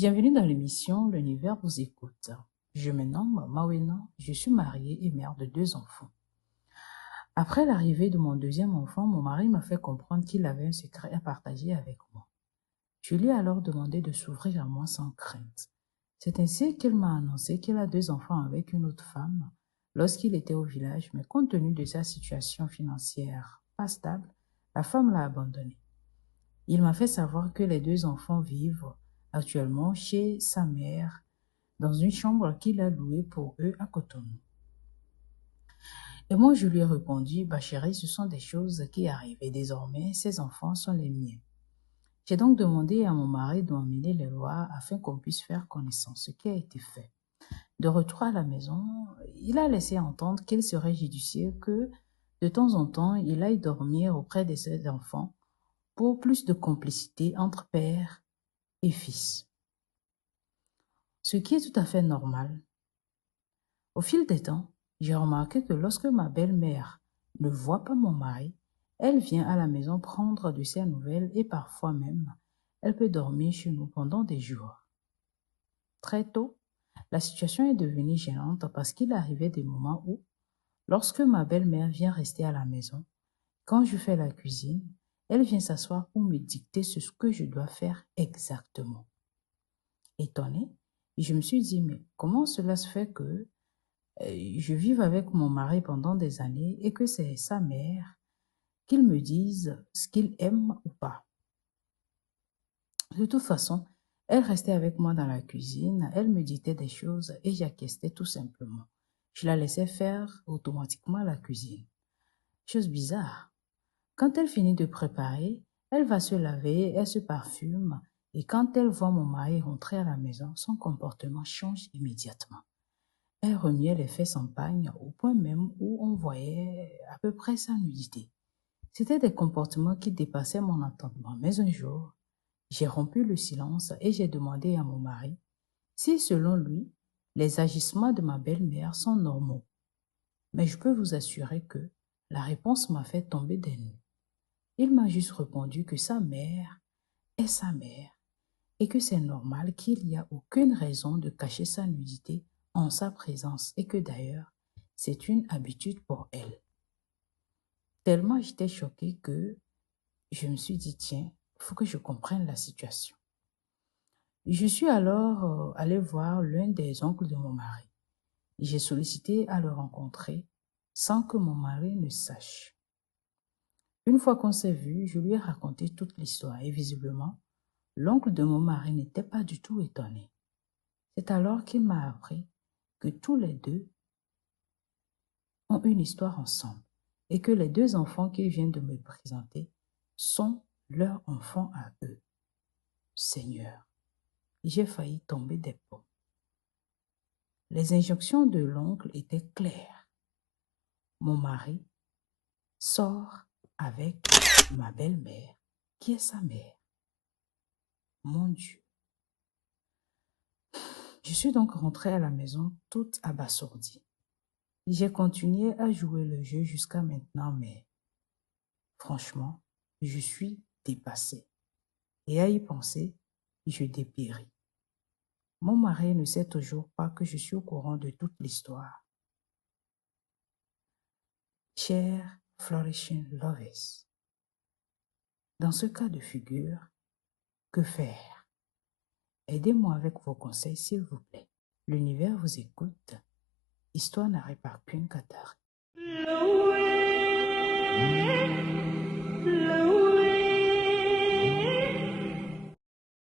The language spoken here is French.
Bienvenue dans l'émission L'univers vous écoute. Je me nomme Mawena, je suis mariée et mère de deux enfants. Après l'arrivée de mon deuxième enfant, mon mari m'a fait comprendre qu'il avait un secret à partager avec moi. Je lui ai alors demandé de s'ouvrir à moi sans crainte. C'est ainsi qu'il m'a annoncé qu'il a deux enfants avec une autre femme lorsqu'il était au village, mais compte tenu de sa situation financière pas stable, la femme l'a abandonné. Il m'a fait savoir que les deux enfants vivent actuellement chez sa mère dans une chambre qu'il a louée pour eux à Cotonou. Et moi, je lui ai répondu, bah chérie, ce sont des choses qui arrivent et désormais, ces enfants sont les miens. J'ai donc demandé à mon mari d'emmener les lois afin qu'on puisse faire connaissance, ce qui a été fait. De retour à la maison, il a laissé entendre qu'il serait judicieux que, de temps en temps, il aille dormir auprès de ses enfants pour plus de complicité entre père et fils. Ce qui est tout à fait normal. Au fil des temps, j'ai remarqué que lorsque ma belle-mère ne voit pas mon mari, elle vient à la maison prendre de ses nouvelles et parfois même, elle peut dormir chez nous pendant des jours. Très tôt, la situation est devenue gênante parce qu'il arrivait des moments où, lorsque ma belle-mère vient rester à la maison, quand je fais la cuisine, elle vient s'asseoir pour me dicter ce que je dois faire exactement. Étonnée, je me suis dit, mais comment cela se fait que je vive avec mon mari pendant des années et que c'est sa mère qu'il me dise ce qu'il aime ou pas. De toute façon, elle restait avec moi dans la cuisine, elle me disait des choses et j'acquiesçais tout simplement. Je la laissais faire automatiquement la cuisine. Chose bizarre. Quand elle finit de préparer, elle va se laver, elle se parfume et quand elle voit mon mari rentrer à la maison, son comportement change immédiatement. Elle remuait les fesses en pagne au point même où on voyait à peu près sa nudité. C'étaient des comportements qui dépassaient mon entendement. Mais un jour, j'ai rompu le silence et j'ai demandé à mon mari si, selon lui, les agissements de ma belle-mère sont normaux. Mais je peux vous assurer que la réponse m'a fait tomber des nues. Il m'a juste répondu que sa mère est sa mère et que c'est normal qu'il n'y a aucune raison de cacher sa nudité en sa présence et que d'ailleurs, c'est une habitude pour elle. Tellement j'étais choquée que je me suis dit, tiens, il faut que je comprenne la situation. Je suis alors allée voir l'un des oncles de mon mari. J'ai sollicité à le rencontrer sans que mon mari ne sache. Une fois qu'on s'est vu, je lui ai raconté toute l'histoire et visiblement, l'oncle de mon mari n'était pas du tout étonné. C'est alors qu'il m'a appris que tous les deux ont une histoire ensemble et que les deux enfants qu'il vient de me présenter sont leurs enfants à eux. Seigneur, j'ai failli tomber des pommes. Les injonctions de l'oncle étaient claires. Mon mari sort avec ma belle-mère, qui est sa mère. Mon Dieu. Je suis donc rentrée à la maison toute abasourdie. J'ai continué à jouer le jeu jusqu'à maintenant, mais franchement, je suis dépassée. Et à y penser, je dépéris. Mon mari ne sait toujours pas que je suis au courant de toute l'histoire. Chers Flourishing Lovers, dans ce cas de figure, que faire? Aidez-moi avec vos conseils, s'il vous plaît. L'univers vous écoute. Histoire n'arrive pas qu'une catharsis.